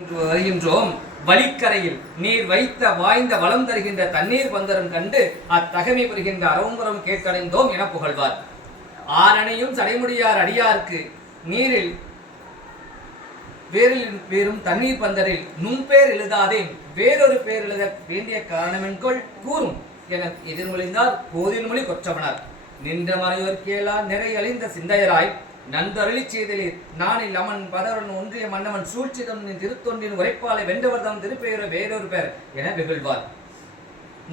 வருகின்றோம். வழிக்கரையில் நீர் வைத்த வாய்ந்த வளம் தருகின்ற தண்ணீர் பந்தரும் கண்டு அத்தகமை புரிகின்ற அரவும்புறம் கேட்கடைந்தோம் என புகழ்வார். ஆரணையும் சடைமுடியார் அடியார்க்கு நீரில் வேரில் வேறும் தண்ணீர் பந்தரில் நும்பேர் எழுதாதே வேறொரு பேர் எழுத வேண்டிய காரணமென்கொள் கூறும் என எதிர்மொழிந்தார் போதில்மொழி கொற்றவனார். நின்ற மறையோர் கேளா நிறை அழிந்த சிந்தையராய் நன்றருளி செய்தலில் நானில் அமன் பதவன் ஒன்றிய மன்னவன் சூழ்ச்சி தன்னின் திருத்தொன்றின் உரைப்பாலை வென்றவர்தம் திருப்பெயர வேறொரு பேர் என வெகுழ்வார்.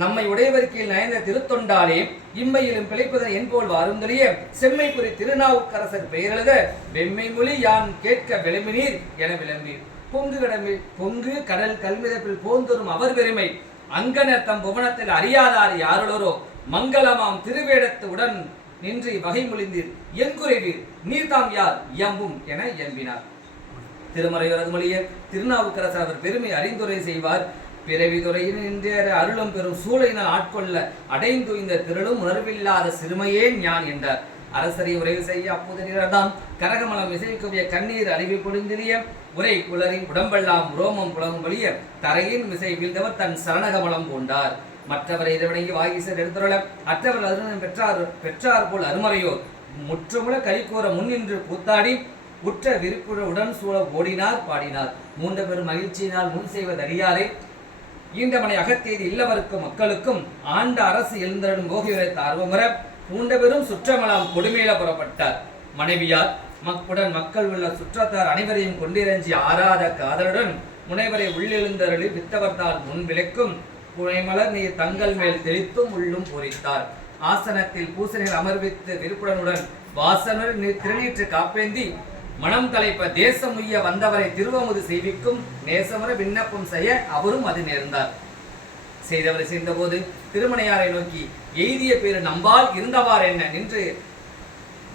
நம்மை உடையவர்க்கில் நயந்த திருத்தொண்டாலே இம்மையிலும் பிழைப்பதன் என்போல் வாருந்தலிய செம்மை குறி திருநாவுக்கரசர் பெயரெழுத வெம்மை மொழி யான் கேட்க விளம்பினீர் என விளம்பீர். பொங்கு கடல் கல்மிதப்பில் போந்தொரும் அவர் பெருமை அங்கனர் தம் புவனத்தில் அறியாதார் யாருளரோ மங்களமாம் திருவேடத்து உடன் நின்று வகை மொழிந்தீர் என்குறைவீர் நீர்தாம் யார் இயம்பும் என இயம்பினார். திருமறையோரது மொழிய திருநாவுக்கரசர் அவர் பெருமை அறிந்துரை செய்வார். பிறவி துறையின் இன்றைய அருளும் பெறும் சூளையினால் ஆட்கொள்ள அடைந்து இந்த திரளும் உணர்வில்லாத சிறுமையே ஞான் என்றார். அரசரை உரைவு செய்ய அப்போது நிறதாம் கரகமலம் இசைக்குவிய கண்ணீர் அறிவி பொழிந்திரிய உரை குளரின் உடம்பெல்லாம் ரோமம் புலவும் வழிய தரையின் விசை வீழ்ந்தவர் தன் சரணகமலம் கொண்டார். மற்றவரை இதவணங்கி வாகிசர் எடுத்துள்ள அற்றவர் அருணம் பெற்றார் போல் அருமறையோர் முற்றுமுல கலிக்கூற முன்னின்று கூத்தாடி உற்ற விருப்புற உடன் சூழ ஓடினார் பாடினார். மூன்ற பெரும் மகிழ்ச்சியினால் முன் செய்வது அறியாரே ஈண்டமனை அகத்தேதி இல்லவருக்கும் மக்களுக்கும் ஆண்ட அரசு எழுந்தரும் போகியுரை தார்வமுற பூண்ட பெரும் சுற்றமலாம் கொடுமேல புறப்பட்டார். மனைவியார் மக்குடன் மக்கள் உள்ள சுற்றத்தார் அனைவரையும் கொண்டிரஞ்சி ஆறாத காதலுடன் முனைவரை உள்ளெழுந்தருளி வித்தவர்த்தால் முன் விளக்கும் புனைமலர் நீர் தங்கள் மேல் தெளித்தும் உள்ளும் பொறித்தார். ஆசனத்தில் பூசணிகள் அமர்வித்து விருப்புடனுடன் வாசனர் திருநீற்று காப்பேந்தி மனம் தலைப்ப தேசம் உய்ய வந்தவரை திருவமுது செய்விக்கும் நேசமுற விண்ணப்பம் செய்ய அவரும் அது நேர்ந்தார். செய்தவரை சேர்ந்தபோது திருமணையாரை நோக்கி எய்திய பேரு நம்பால் இருந்தவார் என்ன நின்று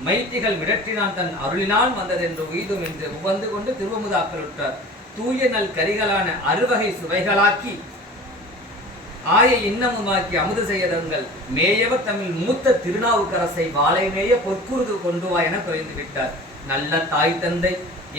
மைத்திகள் விரட்டினான் தன் அருளினால் வந்ததென்று உய்தும் என்று உவந்து கொண்டு திருவமுதாக்களுற்றார். தூய நல் கரிகளான அறுவகை சுவைகளாக்கி ஆய இன்னமுமாக்கி அமுது செய்யதங்கள் மேயவர் தமிழ் மூத்த திருநாவுக்கரசை வாழை மேய பொற்குருது கொண்டு வா என குறைந்து விட்டார். நல்ல தாய் தந்தை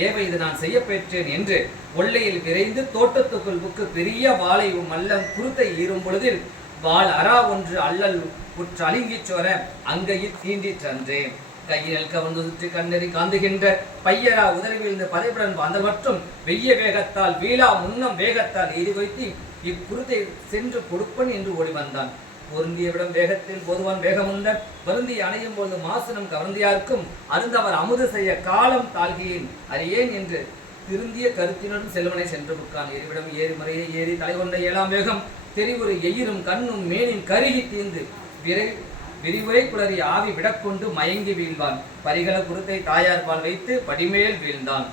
ஏவை இது நான் செய்ய பெற்றேன் என்று ஒல்லையில் விரைந்து தோட்டத்துக்குள் புக்கு பெரிய வாழை மல்லம் குருத்தை ஈரும் பொழுதில் வாள் அரா ஒன்று அல்லல் உற்று அழுங்கிச் சோர அங்கையில் தீண்டிச் சென்றேன். கையினல் கவர்ந்து சுற்றி கண்ணறி காந்துகின்ற பையரா உதறி வீழ்ந்து பதைப்புடன் வாழ்ந்த மற்றும் வெய்ய வேகத்தால் வீழா முன்னம் வேகத்தால் எய்தி வைத்து இக்குருத்தை சென்று கொடுப்பன் என்று ஓடி வந்தான். பொருந்தியவிடம் வேகத்தில் பொதுவான் வேகமுண்ட வருந்தி அணையும் பொழுது மாசனம் கவர்ந்தியாருக்கும் அருந்தவர் அமுது செய்ய காலம் தாழ்கியேன் அறியேன் என்று திருந்திய கருத்தினுடன் செல்வனை சென்று புக்கான். எரிவிடம் ஏறி முறையை ஏறி தலைகொண்ட 7ஆம் வேகம் தெரிவுறு எயிரும் கண்ணும் மேனின் கருகி தீர்ந்து விரிவுரை குளறி ஆவி விடக்கொண்டு மயங்கி வீழ்வான். பரிகள குருத்தை தாயார் பால் வைத்து படிமேல் வீழ்ந்தான்.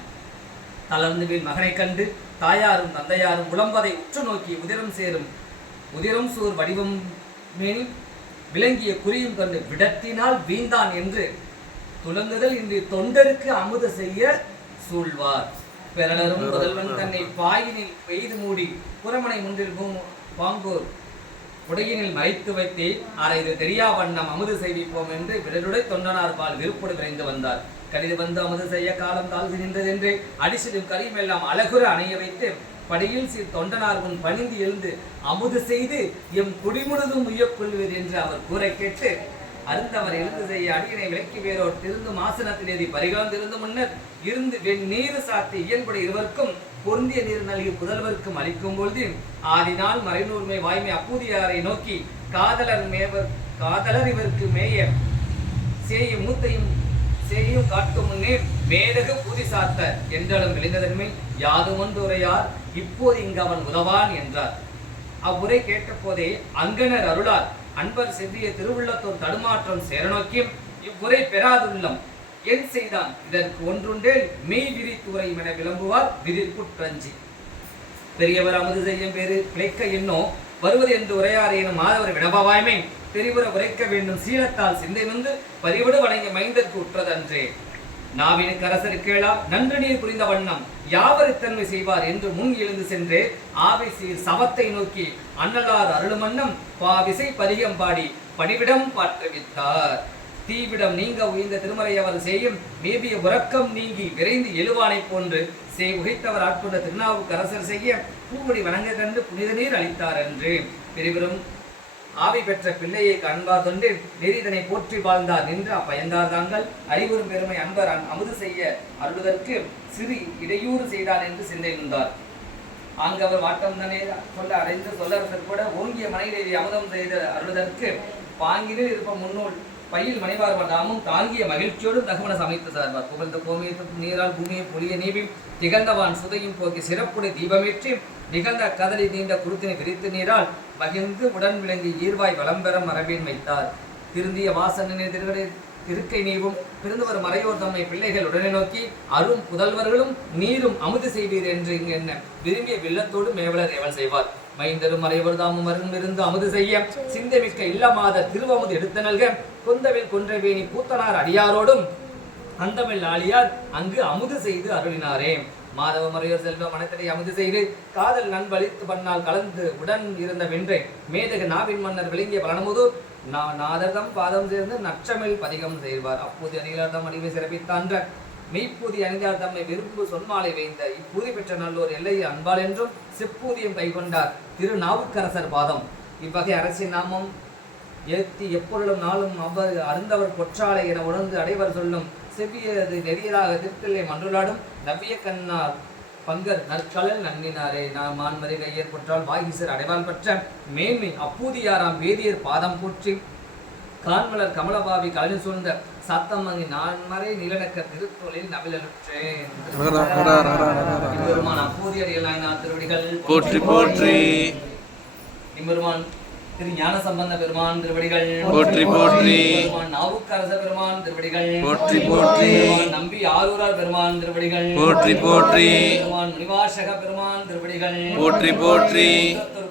தளர்ந்து வீழ் மகனை கண்டு தாயாரும் தந்தையாரும் உளம்பதை உற்று நோக்கி உதிரம் சூர் வடிவம் மேனி விளங்கிய குறியும் கண்டு விடத்தினால் வீழ்ந்தான் என்று துலங்குதல் இன்றி தொண்டருக்கு அமுத செய்ய சூழ்வார். பெறலரும் முதல்வன் தன்னை பாயினில் பெய்து மூடி புறமனை முன்றில் பாங்கோர் உடையினில் மறைத்து வைத்தே அரை இது தெரியா வண்ணம் அமுது செய்விப்போம் என்று விரலுடை தொண்டனார் பால் விருப்போடு விரைந்து வந்தார். கடிது வந்து அமுது செய்ய காலம் தாழ்ந்து நின்றதென்று அடிசிடும் கரியும் எல்லாம் அழகுற அணைய வைத்து படியில் சீர் தொண்டனார் முன் பணிந்து எழுந்து அமுது செய்து எம் குடிமுழுதும் உய்யக்கொள்வீர் என்று அவர் கூற கேட்டு அருந்தவர் எழுந்து செய்ய அடியினை விலக்கி வேறோர் திருந்தும் ஆசனத்தில் ஏறி பரிகாந்திருந்து முன்னர் இருந்து வெந்நீர் சாத்தி இயல்புடைய இருவருக்கும் பொருந்திய நீர் நல்கி புதல்வருக்கும் அளிக்கும் பொழுது ஆதினால் மறைநூர்மை வாய்மை அப்பூதியாரை நோக்கி காதலர் இவருக்கு மேய சேயும் மூத்தையும் செய்யும் காட்டும் முன்னே மேலகு பூதி சாத்த என்றாலும் விளைந்ததன்மை யாதும் ஒன்று உரையார் இப்போது இங்கு அவன் உதவான் என்றார். அவ்வுரை கேட்ட போதே அங்கனர் அருளார் அன்பர் செவ்விய திருவுள்ளத்தோர் தடுமாற்றம் சேர நோக்கியும் இவ்வுரை பெறாதுள்ளம் என் செய்தான் இதற்கு ஒன்றுண்டேல் மெய் விரித்துரை என விளம்புவார் விரிப்புற்றஞ்சி. பெரியவர் அமுது செய்யும் பேரு பிழைக்க என்னோ வருவது என்று உரையார் எனும் மாதவர் வினபாவாய்மை பெரிவுற உரைக்க வேண்டும் சீலத்தால் சிந்தை வந்து பரிவிடு வணங்கி மைந்தற்கு உற்றதன்றே. நாவினுக்கு அரசரு கேளா நன்று நீர் புரிந்த வண்ணம் யாவருத்தன்மை செய்வார் என்று முன் எழுந்து சென்றே ஆவை சீர் சவத்தை நோக்கி அன்னலார் அருளுமன்னம் பாவிசை பரிகம் பாடி பணிவிடம் பாற்றுவித்தார். தீவிடம் நீங்க உயிர்ந்த திருமறை அவர் செய்யும் மேபிய உறக்கம் நீங்கி விரைந்து எழுவானை போன்று உகைத்தவர் ஆட்கொண்ட திருநாவுக்கரசர் செய்ய பூவடி வணங்க கண்டு புனித நீர் அளித்தார் என்று பெரிவரும் ஆவி பெற்ற பிள்ளையை காண்பார் தொண்டு நெறிதனை போற்றி வாழ்ந்தார் நின்று அப்பயந்தார் தாங்கள் அறிவுறும் பெருமை அன்பர் அமுது செய்ய அருள்வதற்கு சிறு இடையூறு செய்தார் என்று சிந்தைந்தார். ஆங்கவர் வாட்டம் தனே சொல்ல அடைந்து சொல்லரசர் கூட ஓங்கிய மனைதேவி அமுதம் செய்த அருள்வதற்கு பாங்கினில் இருப்ப முன்னோல் பையில் மணிவார் தாமும் தாங்கிய மகிழ்ச்சியோடு தகவன சமைத்து சார்பார். புகழ்ந்த கோமியத்தும் நீரால் பூமியை பொலிய நீவி திகழ்ந்தவான் சுதையும் போக்கி சிறப்புடைய தீபமேற்றி நிகழ்ந்த கதலி நீண்ட குருத்தினை விரித்து நீரால் மகிழ்ந்து உடன் விளங்கி ஈர்வாய் வளம்பெற மரபின் வைத்தார். திருந்திய வாசனை இருக்கை நீவும் பிறந்தவர் மறையோர் தம்மை பிள்ளைகள் உடனே நோக்கி அரும் புதல்வர்களும் நீரும் அமுது செய்வீர் என்று இங்கு என்ன விரும்பிய வில்லத்தோடு மேவலர் எவன் செய்வார். மைந்தரும் மறையோர் தாமும் இருந்து அமுது செய்ய சிந்தமிக்க இல்லமாத திருவமுது எடுத்த நல்க கொந்தவில் கொன்றவேணி கூத்தனார் அடியாரோடும் அந்தமில் ஆளியார் அங்கு அமுது செய்து அருளினாரே. மாதவ மறையோர் செல்வ மனத்தினை அமுது செய்து காதல் நண்பளித்து பண்ணால் கலந்து உடன் இருந்த வென்றே மேதக நாவின் மன்னர் விளங்கிய பலனமுதூர் நாதர்தம் பாதம் சேர்ந்து நற்றமிழ் பதிகம் செய்வார். அப்போது அணிகளார்தம் அணிவை சிறப்பித்தான்ற மெய்ப்பூதி அணிந்தார் தம்மை விரும்பு சொன்மாலை வைந்த இப்பூதி பெற்ற நல்லோர் எல்லையை அன்பால் என்றும் செப்பூதியம் கைகொண்டார் திருநாவுக்கரசர் பாதம். இவ்வகை அரசின் நாமம் ஏற்றி எப்பொருளும் நாளும் அவ்வாறு அருந்தவர் பொற்றாலை என உணர்ந்து அடைவர் சொல்லும் செவ்வியது நெறியதாக திருத்தலை மன்றுளாடும் நவ்விய கண்ணார் பங்கர் நற்கலல் நன்னினாரே. நான் மான்மறை கையர் பொற்றால் வாகிசர் அடைவால் பெற்ற மேன்மை அப்பூதியாராம் வேதியர் பாதம் போற்றி கான்மலர் கமலபாவி கலனி சூழ்ந்த சத்தம் அங்கு நான்மறை நிலநக்க திருத்தொழில் நவிலற்றேன். இம்பெருமான் அப்பூதியடிகள் நாயனார் திருவடிகள் போற்றி போற்றி. இம்பெருமான் திரு ஞான சம்பந்த பெருமான் திருவடிகள் போற்றி போற்றி. நாவுக்கரச பெருமான் திருவடிகள் போற்றி போற்றி. நம்பி ஆரூரார் பெருமான் திருவடிகள் போற்றி போற்றி. முனிவாசக பெருமான் திருவடிகள் போற்றி போற்றி.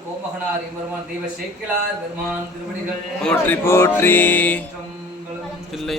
கோமகனார் பெருமான் தெய்வ சேக்கிலார் பெருமான் திருவடிகள் போற்றி போற்றி. தில்லை